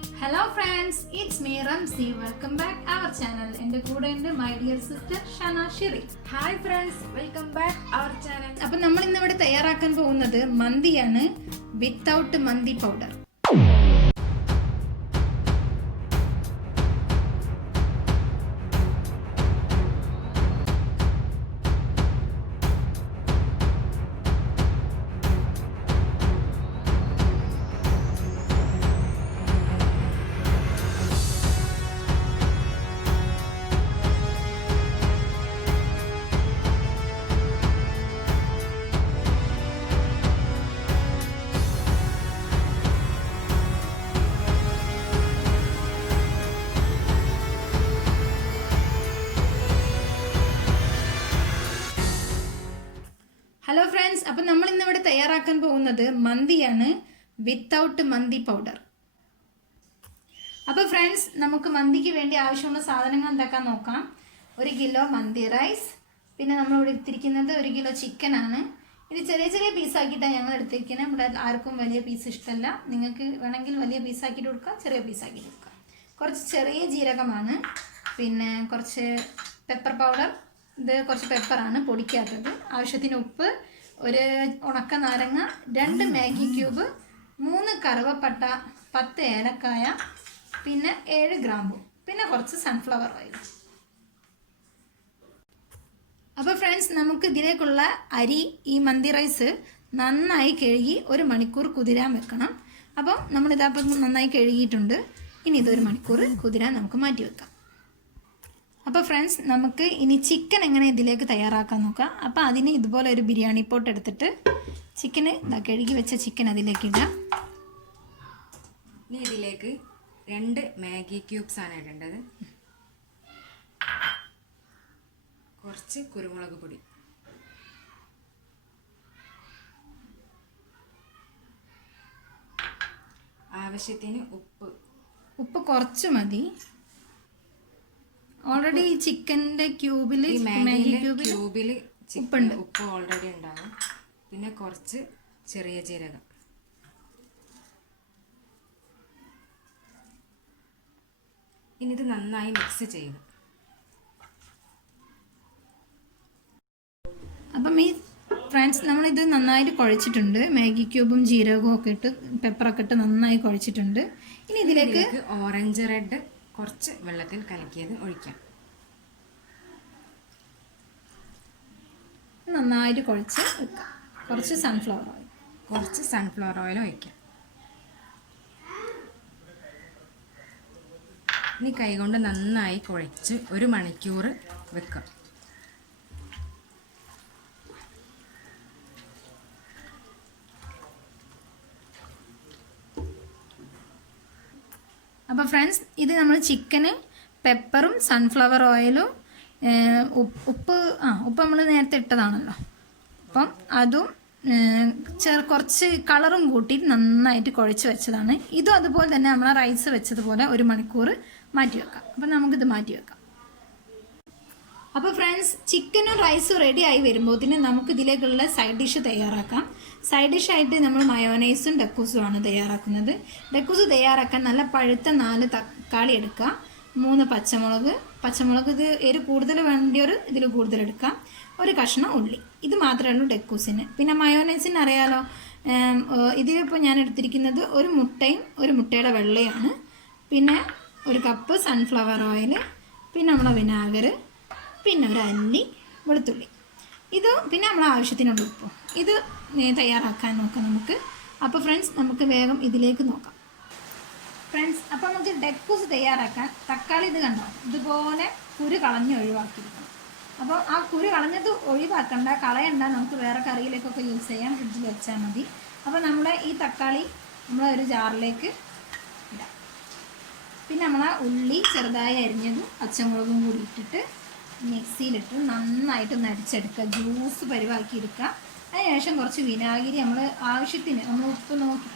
Hello friends, it's me Ramzi. Welcome back our channel. എൻ്റെ കൂടെ ഉണ്ട് my dear sister Shana Shiri. Hi friends, welcome back our channel. അപ്പോൾ നമ്മൾ ഇന്ന് ഇവിടെ തയ്യാറാക്കാൻ പോകുന്നത് മന്തിയാണ് വിത്തൗട്ട് മന്തി പൗഡർ. ഹലോ ഫ്രണ്ട്സ്, അപ്പം നമ്മൾ ഇന്നിവിടെ തയ്യാറാക്കാൻ പോകുന്നത് മന്തിയാണ് വിത്തൗട്ട് മന്തി പൗഡർ. അപ്പോൾ ഫ്രണ്ട്സ്, നമുക്ക് മന്തിക്ക് വേണ്ടി ആവശ്യമുള്ള സാധനങ്ങൾ എന്താക്കാൻ നോക്കാം. 1 കിലോ മന്തി റൈസ്, പിന്നെ നമ്മളിവിടെ എടുത്തിരിക്കുന്നത് 1 കിലോ ചിക്കനാണ്. ഇത് ചെറിയ ചെറിയ പീസാക്കിയിട്ടാണ് ഞങ്ങൾ എടുത്തിരിക്കുന്നത്. ഇവിടെ ആർക്കും വലിയ പീസ് ഇഷ്ടമല്ല. നിങ്ങൾക്ക് വേണമെങ്കിൽ വലിയ പീസാക്കിയിട്ട് കൊടുക്കാം, ചെറിയ പീസാക്കിയിട്ട് കൊടുക്കാം. കുറച്ച് ചെറിയ ജീരകമാണ്, പിന്നെ കുറച്ച് പെപ്പർ പൗഡർ, ഇത് കുറച്ച് പെപ്പറാണ് പൊടിക്കാത്തത്, ആവശ്യത്തിന് ഉപ്പ്, ഒരു ഉണക്ക നാരങ്ങ, 2 മാഗി ക്യൂബ്, 3 കറുവപ്പട്ട, 10 ഏലക്കായ, പിന്നെ 7 ഗ്രാമ്പു, പിന്നെ കുറച്ച് സൺഫ്ലവർ ഓയിൽ. അപ്പോൾ ഫ്രണ്ട്സ്, നമുക്ക് ഇതിലേക്കുള്ള അരി, ഈ മന്തി റൈസ് നന്നായി കഴുകി 1 മണിക്കൂർ കുതിരാൻ വെക്കണം. അപ്പം നമ്മളിതപ്പം നന്നായി കഴുകിയിട്ടുണ്ട്. ഇനി ഇതൊരു മണിക്കൂർ കുതിരാൻ നമുക്ക് മാറ്റി വെക്കാം. അപ്പോൾ ഫ്രണ്ട്സ്, നമുക്ക് ഇനി ചിക്കൻ എങ്ങനെ ഇതിലേക്ക് തയ്യാറാക്കാൻ നോക്കാം. അപ്പോൾ അതിന് ഇതുപോലെ ഒരു ബിരിയാണി പോട്ട് എടുത്തിട്ട് ചിക്കന് കഴുകി വെച്ച ചിക്കൻ അതിലേക്ക് ഇടാം. ഇനി ഇതിലേക്ക് 2 മാഗി ക്യൂബ്സ് ആണ് ഇടേണ്ടത്. കുറച്ച് കുരുമുളക് പൊടി, ആവശ്യത്തിന് ഉപ്പ് കുറച്ച് മതി. ഓൾറെഡി ഈ ചിക്കൻ്റെ ക്യൂബിൽ മാഗി ക്യൂബിൽ ഉപ്പുണ്ട്, ഉപ്പ് ഓൾറെഡി ഉണ്ടാകും. പിന്നെ കുറച്ച് ചെറിയ ജീരകം. ഇനി ഇത് നന്നായി മിക്സ് ചെയ്യുക. അപ്പം ഈ ഫ്രണ്ട്സ്, നമ്മളിത് നന്നായിട്ട് കുഴച്ചിട്ടുണ്ട്. മാഗി ക്യൂബും ജീരകവും ഒക്കെ ഇട്ട് പെപ്പറൊക്കെ ഇട്ട് നന്നായി കുഴച്ചിട്ടുണ്ട്. ഇനി ഇതിലേക്ക് ഓറഞ്ച് റെഡ് കുറച്ച് വെള്ളത്തിൽ കലക്കിയത് ഒഴിക്കാം. നന്നായിട്ട് കുഴച്ച് വെക്കാം. കുറച്ച് സൺഫ്ലവർ ഓയിൽ ഒഴിക്കാം. ഇനി കൈകൊണ്ട് നന്നായി കുഴച്ച് 1 മണിക്കൂർ വെക്കാം. അപ്പോൾ ഫ്രണ്ട്സ്, ഇത് നമ്മൾ ചിക്കന് പെപ്പറും സൺഫ്ലവർ ഓയിലും ഉപ്പ് നമ്മൾ നേരത്തെ ഇട്ടതാണല്ലോ, അപ്പം അതും കുറച്ച് കളറും കൂട്ടി നന്നായിട്ട് കുഴച്ച് വെച്ചതാണ്. ഇതും അതുപോലെ തന്നെ നമ്മൾ റൈസ് വെച്ചതുപോലെ 1 മണിക്കൂർ മാറ്റി വെക്കാം. അപ്പം നമുക്കിത് മാറ്റി വെക്കാം. അപ്പോൾ ഫ്രണ്ട്സ്, ചിക്കനും റൈസും റെഡി ആയി വരുമ്പോഴത്തേന് നമുക്ക് ഇതിലേക്കുള്ള സൈഡ് ഡിഷ് തയ്യാറാക്കാം. സൈഡ് ഡിഷായിട്ട് നമ്മൾ മയോനൈസും ഡക്കൂസും ആണ് തയ്യാറാക്കുന്നത്. ഡക്കൂസ് തയ്യാറാക്കാൻ നല്ല പഴുത്ത 4 തക്കാളി എടുക്കുക, 3 പച്ചമുളക് ഇത് എരി കൂടുതൽ വേണ്ടിയൊരു ഇതിൽ കൂടുതൽ എടുക്കാം, 1 കഷ്ണം ഉള്ളി. ഇത് മാത്രമേ ഉള്ളൂ ഡക്കൂസിന്. പിന്നെ മയോനൈസിന് അറിയാലോ, ഇതിലിപ്പോൾ ഞാൻ എടുത്തിരിക്കുന്നത് 1 മുട്ടയും 1 മുട്ടയുടെ വെള്ളയാണ്, പിന്നെ 1 കപ്പ് സൺഫ്ലവർ ഓയിൽ, പിന്നെ നമ്മളെ വിനാഗർ, പിന്നെ 1 അല്ലി വെളുത്തുള്ളി. ഇത് പിന്നെ നമ്മൾ ആവശ്യത്തിനുള്ള ഉപ്പ്. ഇത് തയ്യാറാക്കാൻ നോക്കാം നമുക്ക്. അപ്പോൾ ഫ്രണ്ട്സ്, നമുക്ക് വേഗം ഇതിലേക്ക് നോക്കാം. ഫ്രണ്ട്സ്, അപ്പോൾ നമുക്ക് ഡക്കൂസ് തയ്യാറാക്കാൻ തക്കാളി ഇത് കണ്ടോ, ഇതുപോലെ കുരു കളഞ്ഞ് ഒഴിവാക്കിയിരിക്കണം. അപ്പോൾ ആ കുരു കളഞ്ഞത് ഒഴിവാക്കണ്ട, കളയണ്ട, നമുക്ക് വേറെ കറിയിലേക്കൊക്കെ യൂസ് ചെയ്യാം, ഫ്രിഡ്ജിൽ വെച്ചാൽ മതി. അപ്പോൾ നമ്മുടെ ഈ തക്കാളി നമ്മൾ ഒരു ജാറിലേക്ക് ഇടാം. പിന്നെ നമ്മൾ ആ ഉള്ളി ചെറുതായി അരിഞ്ഞതും പച്ചമുളകും കൂടി ഇട്ടിട്ട് മിക്സിയിലിട്ട് നന്നായിട്ട് നടിച്ചെടുക്കുക, ജ്യൂസ് പരിവാക്കി എടുക്കുക. അതിനുശേഷം കുറച്ച് വിനാഗിരി നമ്മൾ ആവശ്യത്തിന്, നമ്മൾ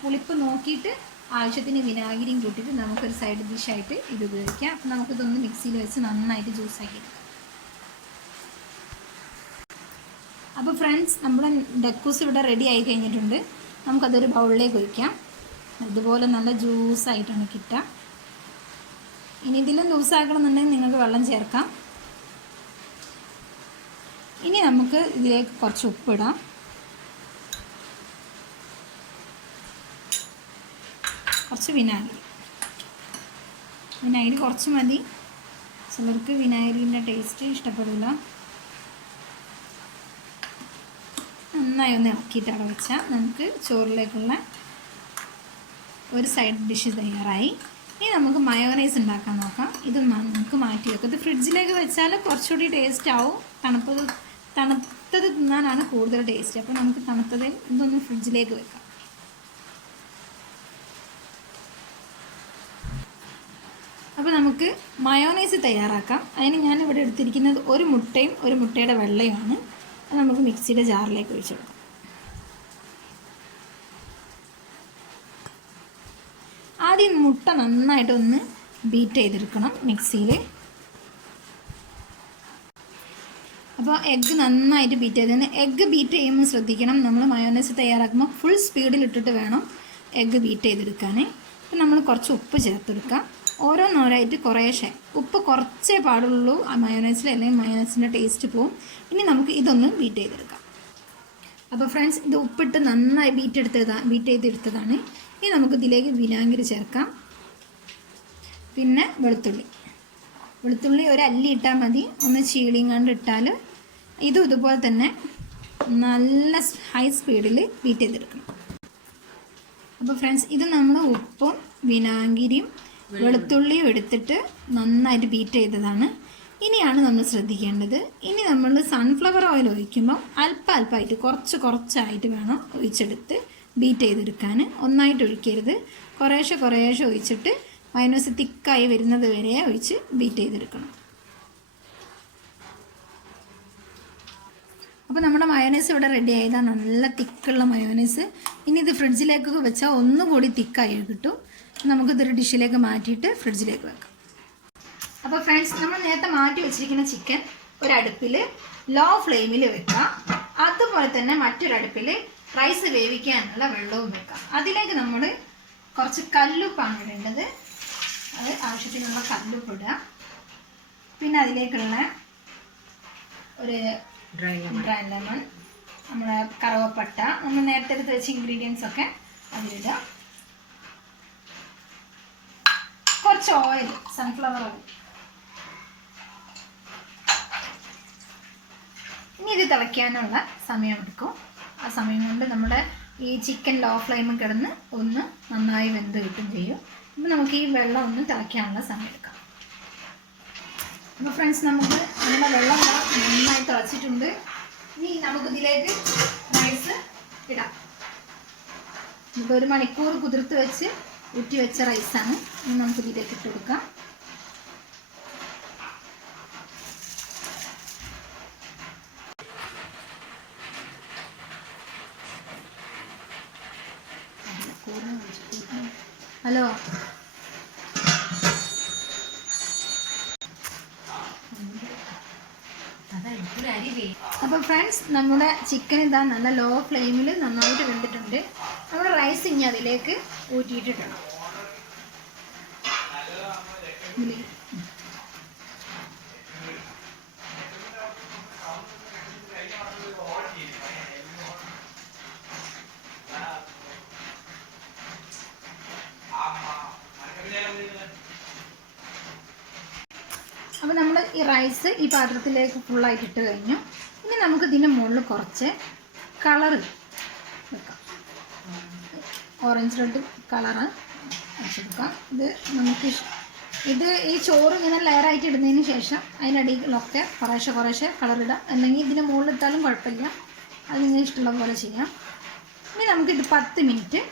പുളിപ്പ് നോക്കിയിട്ട് ആവശ്യത്തിന് വിനാഗിരിയും കൂട്ടിയിട്ട് നമുക്കൊരു സൈഡ് ഡിഷായിട്ട് ഇത് ഉപയോഗിക്കാം. അപ്പം നമുക്കിതൊന്ന് മിക്സിയിൽ വെച്ച് നന്നായിട്ട് ജ്യൂസാക്കി എടുക്കാം. അപ്പോൾ ഫ്രണ്ട്സ്, നമ്മുടെ ഡക്കൂസ് ഇവിടെ റെഡി ആയി കഴിഞ്ഞിട്ടുണ്ട്. നമുക്കതൊരു ബൗളിലേക്ക് ഒഴിക്കാം. ഇതുപോലെ നല്ല ജ്യൂസായിട്ടാണ് കിട്ടുക. ഇനി ഇതിലും ലൂസാക്കണമെന്നുണ്ടെങ്കിൽ നിങ്ങൾക്ക് വെള്ളം ചേർക്കാം. ഇനി നമുക്ക് ഇതിലേക്ക് കുറച്ച് ഉപ്പിടാം. കുറച്ച് വിനാഗിരി കുറച്ച് മതി. ചിലർക്ക് വിനാഗിരിൻ്റെ ടേസ്റ്റ് ഇഷ്ടപ്പെടില്ല. നന്നായി ഒന്ന് ഇളക്കിയിട്ട് അവിടെ വെച്ചാൽ നമുക്ക് ചോറിലേക്കുള്ള ഒരു സൈഡ് ഡിഷ് തയ്യാറായി. ഇനി നമുക്ക് മയോണൈസ് ഉണ്ടാക്കാൻ നോക്കാം. ഇത് നമുക്ക് മാറ്റി വെക്കാം. ഇത് ഫ്രിഡ്ജിലേക്ക് വെച്ചാൽ കുറച്ചുകൂടി ടേസ്റ്റ് ആവും. തണുത്തത് തിന്നാനാണ് കൂടുതൽ ടേസ്റ്റ്. അപ്പോൾ നമുക്ക് തണുത്തത് ഇതൊന്ന് ഫ്രിഡ്ജിലേക്ക് വെക്കാം. അപ്പോൾ നമുക്ക് മയോണൈസ് തയ്യാറാക്കാം. അതിന് ഞാൻ ഇവിടെ എടുത്തിരിക്കുന്നത് ഒരു മുട്ടയും ഒരു മുട്ടയുടെ വെള്ളയുമാണ്. അത് നമുക്ക് മിക്സിയുടെ ജാറിലേക്ക് ഒഴിച്ചെടുക്കാം. ആദ്യം മുട്ട നന്നായിട്ടൊന്ന് ബീറ്റ് ചെയ്തെടുക്കണം മിക്സിയിൽ. അപ്പോൾ എഗ്ഗ് നന്നായിട്ട് ബീറ്റ് ചെയ്തതിന് എഗ്ഗ് ബീറ്റ് ചെയ്യുമ്പോൾ ശ്രദ്ധിക്കണം, നമ്മൾ മയോണൈസ് തയ്യാറാക്കുമ്പോൾ ഫുൾ സ്പീഡിലിട്ടിട്ട് വേണം എഗ്ഗ് ബീറ്റ് ചെയ്തെടുക്കാൻ. അപ്പോൾ നമ്മൾ കുറച്ച് ഉപ്പ് ചേർത്തെടുക്കാം. ഓരോന്നോരായിട്ട് കുറേശ്ശെ ഉപ്പ് കുറച്ചേ പാടുള്ളൂ ആ മയോണൈസിൽ, അല്ലെങ്കിൽ മയോണൈസിൻ്റെ ടേസ്റ്റ് പോവും. ഇനി നമുക്ക് ഇതൊന്ന് ബീറ്റ് ചെയ്തെടുക്കാം. അപ്പോൾ ഫ്രണ്ട്സ്, ഇത് ഉപ്പിട്ട് നന്നായി ബീറ്റ് ചെയ്തെടുത്തതാണ്. ഇനി നമുക്ക് ഇതിലേക്ക് വിനാഗിരി ചേർക്കാം. പിന്നെ വെളുത്തുള്ളി ഒരു അല്ലി ഇട്ടാൽ മതി. ഒന്ന് ചീളിങ്ങാണ്ട് ഇട്ടാൽ ഇതും ഇതുപോലെ തന്നെ നല്ല ഹൈ സ്പീഡിൽ ബീറ്റ് ചെയ്തെടുക്കണം. അപ്പോൾ ഫ്രണ്ട്സ്, ഇത് നമ്മൾ ഉപ്പും വിനാഗിരിയും വെളുത്തുള്ളിയും എടുത്തിട്ട് നന്നായിട്ട് ബീറ്റ് ചെയ്തതാണ്. ഇനിയാണ് നമ്മൾ ശ്രദ്ധിക്കേണ്ടത്. ഇനി നമ്മൾ സൺഫ്ലവർ ഓയിൽ ഒഴിക്കുമ്പോൾ അല്പമായിട്ട് കുറച്ചായിട്ട് വേണം ഒഴിച്ചെടുത്ത് ബീറ്റ് ചെയ്തെടുക്കാൻ. ഒന്നായിട്ട് ഒഴിക്കരുത്. കുറേശ്ശെ ഒഴിച്ചിട്ട് മയോണൈസ് തിക്കായി വരുന്നത് വരെ ഒഴിച്ച് ബീറ്റ് ചെയ്തെടുക്കണം. അപ്പോൾ നമ്മുടെ മയോണൈസ് ഇവിടെ റെഡി ആയതാണ്. നല്ല തിക്കുള്ള മയോണൈസ്. ഇനി ഇത് ഫ്രിഡ്ജിലേക്ക് വെച്ചാൽ ഒന്നുകൂടി തിക്കായി കിട്ടും. നമുക്കിതൊരു ഡിഷിലേക്ക് മാറ്റിയിട്ട് ഫ്രിഡ്ജിലേക്ക് വെക്കാം. അപ്പോൾ ഫ്രണ്ട്സ്, നമ്മൾ നേരത്തെ മാറ്റി വെച്ചിരിക്കുന്ന ചിക്കൻ ഒരടുപ്പിൽ ലോ ഫ്ലെയിമിൽ വെക്കാം. അതുപോലെ തന്നെ മറ്റൊരടുപ്പിൽ റൈസ് വേവിക്കാനുള്ള വെള്ളവും വെക്കാം. അതിലേക്ക് നമ്മൾ കുറച്ച് കല്ലുപ്പാണ് ഇടേണ്ടത്. അത് ആവശ്യത്തിനുള്ള കല്ലുപ്പ് ഇടുക. പിന്നെ അതിലേക്കുള്ള ഒരു ഡ്രൈ ലെമൺ, നമ്മുടെ കറുവപ്പട്ട, നമ്മൾ നേരത്തെ എടുത്ത് വെച്ച ഇൻഗ്രീഡിയൻസ് ഒക്കെ അതിലിടുക. കുറച്ച് ഓയിൽ, സൺഫ്ലവർ ഓയിൽ. ഇനി ഇത് തിളയ്ക്കാനുള്ള സമയമെടുക്കും. ആ സമയം കൊണ്ട് നമ്മുടെ ഈ ചിക്കൻ ലോ ഫ്ലെയിമിൽ കിടന്ന് ഒന്ന് നന്നായി വെന്ത് കിട്ടും ചെയ്യും. അപ്പോൾ നമുക്ക് ഈ വെള്ളം ഒന്ന് തിളയ്ക്കാനുള്ള സമയം എടുക്കാം. അപ്പോൾ ഫ്രണ്ട്സ്, നമ്മുടെ വെള്ളം നന്നായി തിളച്ചിട്ടുണ്ട്. ഇനി നമുക്കിതിലേക്ക് റൈസ് ഇടാം. നമുക്ക് 1 മണിക്കൂർ കുതിർത്ത് വെച്ച് ഊറ്റി വെച്ച റൈസാണ്. ഇനി നമുക്കിതിലേക്ക് ഇട്ട് കൊടുക്കാം. ഹലോ, അപ്പോൾ ഫ്രണ്ട്സ്, നമ്മുടെ ചിക്കൻ ഇതാ നല്ല ലോ ഫ്ലെയിമിൽ നന്നായിട്ട് വെന്തിട്ടുണ്ട്. നമ്മുടെ റൈസ് ഇനി അതിലേക്ക് ഊറ്റിയിട്ടിടണം. അപ്പോൾ നമ്മൾ ഈ റൈസ് ഈ പാത്രത്തിലേക്ക് ഫുള്ളായിട്ട് ഇട്ട് കഴിഞ്ഞു. ഇനി നമുക്ക് ഇതിൻ്റെ മുകളിൽ കുറച്ച് കളറ് വെക്കാം. ഓറഞ്ച് റെഡ് കളറ് വെച്ചെടുക്കാം. ഇത് ഈ ചോറ് ഇങ്ങനെ ലെയറായിട്ട് ഇടുന്നതിന് ശേഷം അതിനടിയിലൊക്കെ കുറേശ്ശെ കളറിടാം. അല്ലെങ്കിൽ ഇതിൻ്റെ മുകളിലിട്ടാലും കുഴപ്പമില്ല. അത് നിങ്ങൾ ഇഷ്ടമുള്ള പോലെ ചെയ്യാം. ഇനി നമുക്കിത് 10 മിനിറ്റ്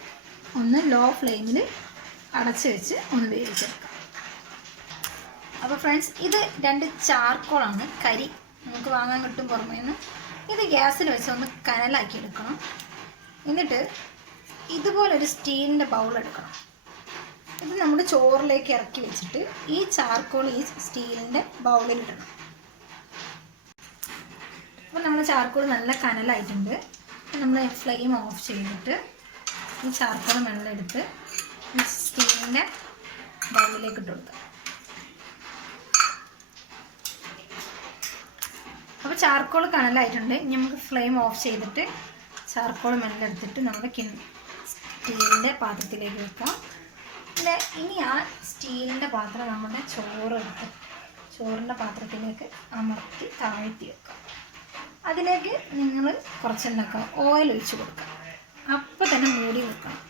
ഒന്ന് ലോ ഫ്ലെയിമിൽ അടച്ച് വെച്ച് ഒന്ന് വേവിച്ചെടുക്കാം. അപ്പോൾ ഫ്രണ്ട്സ്, ഇത് 2 ചാർക്കോളാണ്, കരി നമുക്ക് വാങ്ങാൻ കിട്ടും പുറമേ നിന്ന്. ഇത് ഗ്യാസിൽ വെച്ച് ഒന്ന് കനലാക്കി എടുക്കണം. എന്നിട്ട് ഇതുപോലൊരു സ്റ്റീലിൻ്റെ ബൗൾ എടുക്കണം. ഇത് നമ്മുടെ ചോറിലേക്ക് ഇറക്കി വെച്ചിട്ട് ഈ ചാർക്കോൾ ഈ സ്റ്റീലിൻ്റെ ബൗളിലിടണം. അപ്പോൾ നമ്മുടെ ചാർക്കോൾ നല്ല കനലായിട്ടുണ്ട്. നമ്മൾ ഫ്ലെയിം ഓഫ് ചെയ്തിട്ട് ഈ ചാർക്കോൾ മെല്ലെ എടുത്ത് സ്റ്റീലിൻ്റെ ബൗളിലേക്ക് ഇട്ട് കൊടുക്കാം. അപ്പോൾ ചാർക്കോൾ കനലായിട്ടുണ്ട്. ഇനി നമുക്ക് ഫ്ലെയിം ഓഫ് ചെയ്തിട്ട് ചാർക്കോൾ മെല്ലെ എടുത്തിട്ട് നമ്മുടെ സ്റ്റീലിൻ്റെ പാത്രത്തിലേക്ക് വെക്കാം. പിന്നെ ഇനി ആ സ്റ്റീലിൻ്റെ പാത്രം നമ്മുടെ ചോറിൻ്റെ പാത്രത്തിലേക്ക് അമർത്തി താഴ്ത്തി വെക്കാം. അതിലേക്ക് നിങ്ങൾ കുറച്ചെണ്ണക്ക ഓയിൽ ഒഴിച്ച് കൊടുക്കാം. അപ്പം തന്നെ മൂടി വെക്കണം.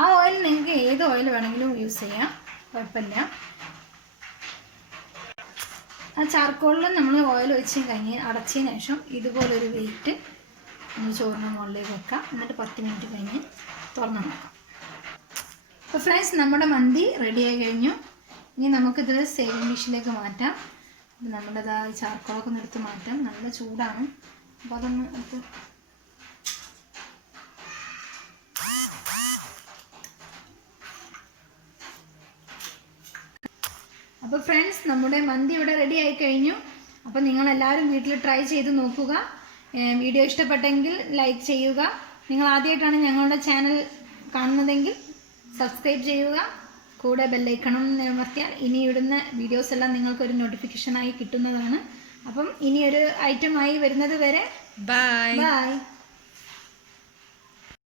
ആ ഓയിൽ നിങ്ങൾക്ക് ഏത് ഓയിൽ വേണമെങ്കിലും യൂസ് ചെയ്യാം, കുഴപ്പമില്ല. ആ ചാർക്കോളിൽ നമ്മൾ ഓയിൽ ഒഴിച്ച് കഴിഞ്ഞ് അടച്ചതിന് ശേഷം ഇതുപോലൊരു വെയിറ്റ് നമ്മൾ ചോറിന് മുകളിലേക്ക് വെക്കാം. എന്നിട്ട് 10 മിനിറ്റ് കഴിഞ്ഞ് തുറന്ന് നോക്കാം. അപ്പോൾ ഫ്രണ്ട്സ്, നമ്മുടെ മന്തി റെഡിയായി കഴിഞ്ഞു. ഇനി നമുക്കിത് സേവിങ് ഡിഷിലേക്ക് മാറ്റാം. അപ്പോൾ നമ്മുടെ ചാർക്കോളൊക്കെ ഒന്ന് എടുത്ത് മാറ്റാം. നല്ല ചൂടാണ്. അപ്പോൾ അതൊന്ന് എടുത്ത് അപ്പോൾ ഫ്രണ്ട്സ്, നമ്മുടെ മന്തി ഇവിടെ റെഡി ആയി കഴിഞ്ഞു. അപ്പോൾ നിങ്ങളെല്ലാവരും വീട്ടിൽ ട്രൈ ചെയ്ത് നോക്കുക. വീഡിയോ ഇഷ്ടപ്പെട്ടെങ്കിൽ ലൈക്ക് ചെയ്യുക. നിങ്ങൾ ആദ്യമായിട്ടാണ് ഞങ്ങളുടെ ചാനൽ കാണുന്നതെങ്കിൽ സബ്സ്ക്രൈബ് ചെയ്യുക. കൂടെ ബെല്ലൈക്കണം അമർത്തിയാൽ ഇനി ഇടുന്ന വീഡിയോസ് എല്ലാം നിങ്ങൾക്കൊരു നോട്ടിഫിക്കേഷനായി കിട്ടുന്നതാണ്. അപ്പം ഇനിയൊരു ഐറ്റമായി വരുന്നത് വരെ ബൈ.